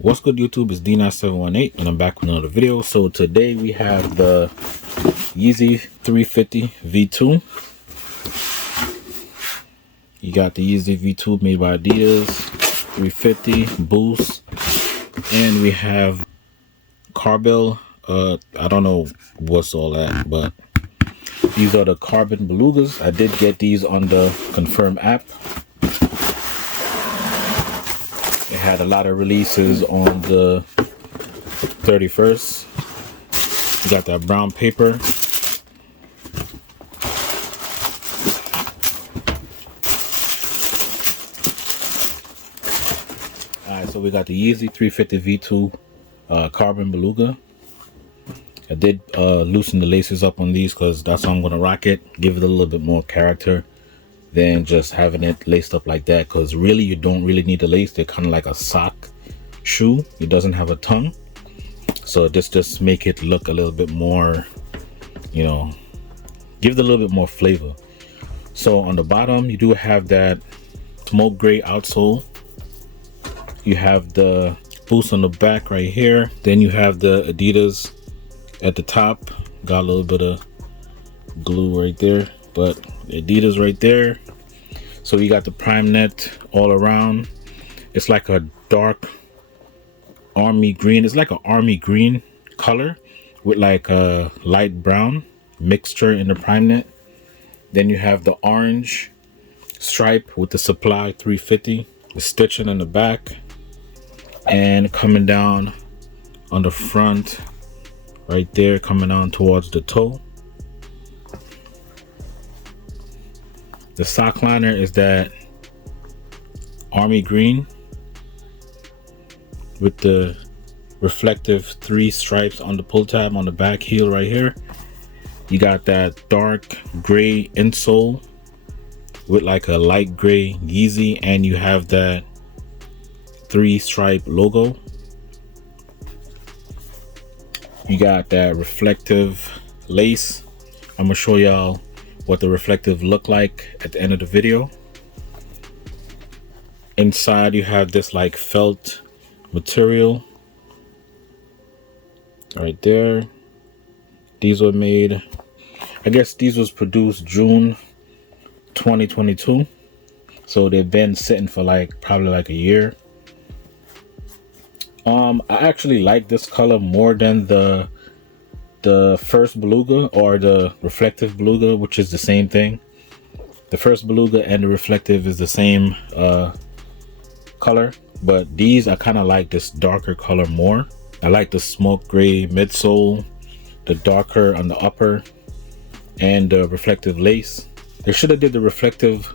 What's good, YouTube? It's D9718 and I'm back with another video. So today we have the Yeezy 350 V2. You got the Yeezy V2 made by Adidas, 350 Boost, and we have Carbel. I don't know what's all that, but these are the carbon Belugas. I did get these on the Confirm app. It had a lot of releases on the 31st. You got that brown paper. Alright, so we got the Yeezy 350 V2 carbon Beluga. I did loosen the laces up on these because that's how I'm going to rock it. Give it a little bit more character than just having it laced up like that, because really you don't really need the lace. They're kind of like a sock shoe. It doesn't have a tongue, so this just make it look a little bit more, you know, give it a little bit more flavor. So on the bottom you do have that smoke gray outsole. You have the Boost on the back right here. Then you have the Adidas at the top. Got a little bit of glue right there, but Adidas right there. So you got the Prime Net all around. It's like a dark army green. It's like an army green color with like a light brown mixture in the Prime Net. Then you have the orange stripe with the Supply 350, the stitching in the back, and coming down on the front right there, coming down towards the toe. The sock liner is that army green with the reflective 3 stripes on the pull tab on the back heel right here. You got that dark gray insole with like a light gray Yeezy, and you have that 3 stripe logo. You got that reflective lace. I'm gonna show y'all what the reflective look like at the end of the video. Inside you have this like felt material right there. These were made, I guess these was produced June 2022, so they've been sitting for like probably like a year. I actually like this color more than the first Beluga or the reflective Beluga, which is the same thing. The first Beluga and the reflective is the same color, but these I kind of like this darker color more. I like the smoke gray midsole, the darker on the upper, and the reflective lace. They should have did the reflective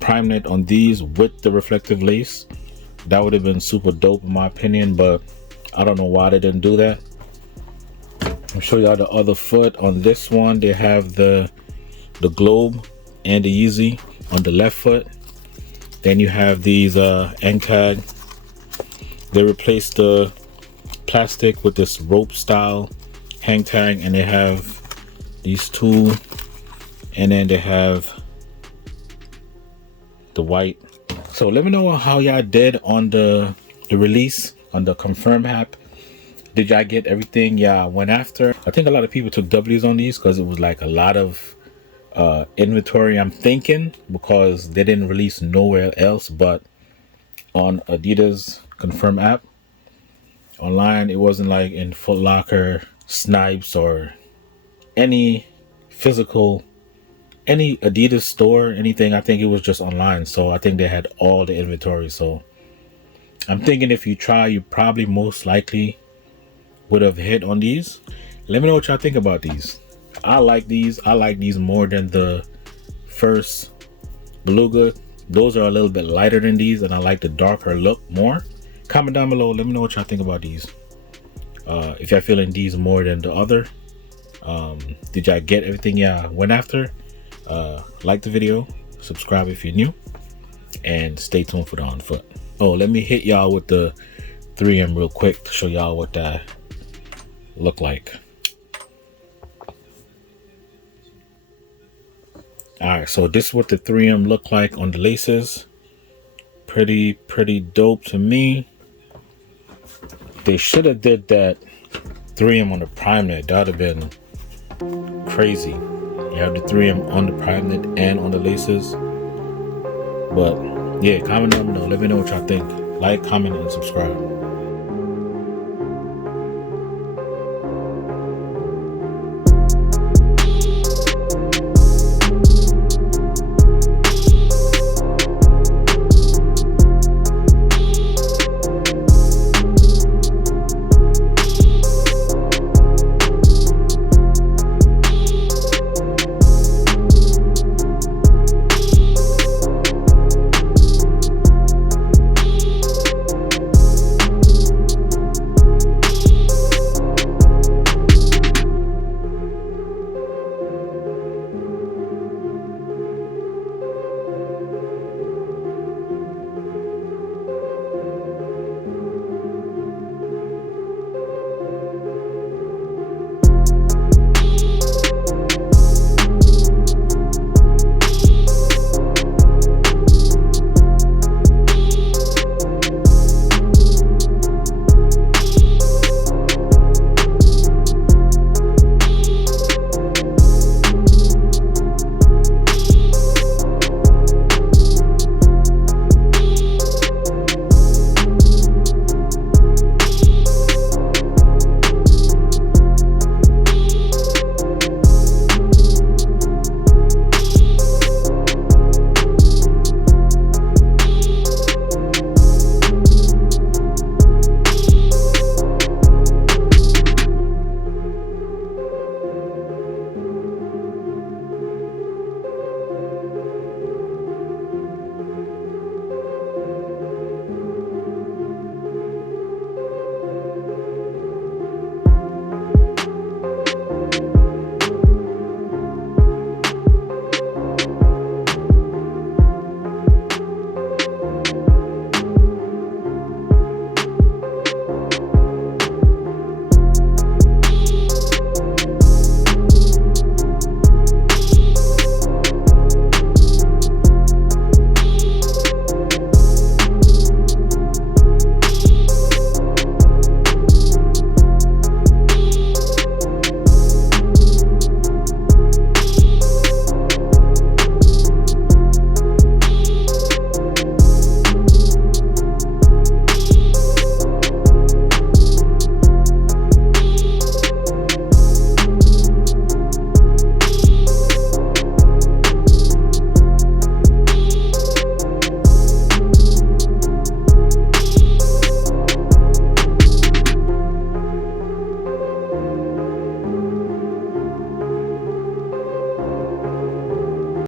Prime Net on these with the reflective lace. That would have been super dope in my opinion, but I don't know why they didn't do that. I'll show y'all the other foot. On this one they have the globe and the Yeezy on the left foot. Then you have these end tag. They replaced the plastic with this rope style hang tag, and they have these 2, and then they have the white. So let me know how y'all did on the release on the Confirm app. Did y'all get everything y'all went after? I think a lot of people took W's on these because it was like a lot of inventory, I'm thinking, because they didn't release nowhere else but on Adidas Confirm app. Online it wasn't like in Foot Locker, Snipes, or any physical, any Adidas store, anything. I think it was just online, so I think they had all the inventory. So I'm thinking if you try, you probably most likely would have hit on these. Let me know what y'all think about these. I like these. I like these more than the first Beluga. Those are a little bit lighter than these, and I like the darker look more. Comment down below, let me know what y'all think about these. If y'all feeling these more than the other. Did y'all get everything y'all went after? Like the video, subscribe if you're new, and stay tuned for the on foot. Oh, let me hit y'all with the 3M real quick to show y'all what that look like. Alright, so this is what the 3M look like on the laces. Pretty dope to me. They should have did that 3M on the prime net. That would have been crazy. You have the 3M on the prime net and on the laces. But yeah, comment down below. Let me know what y'all think. Like, comment, and subscribe.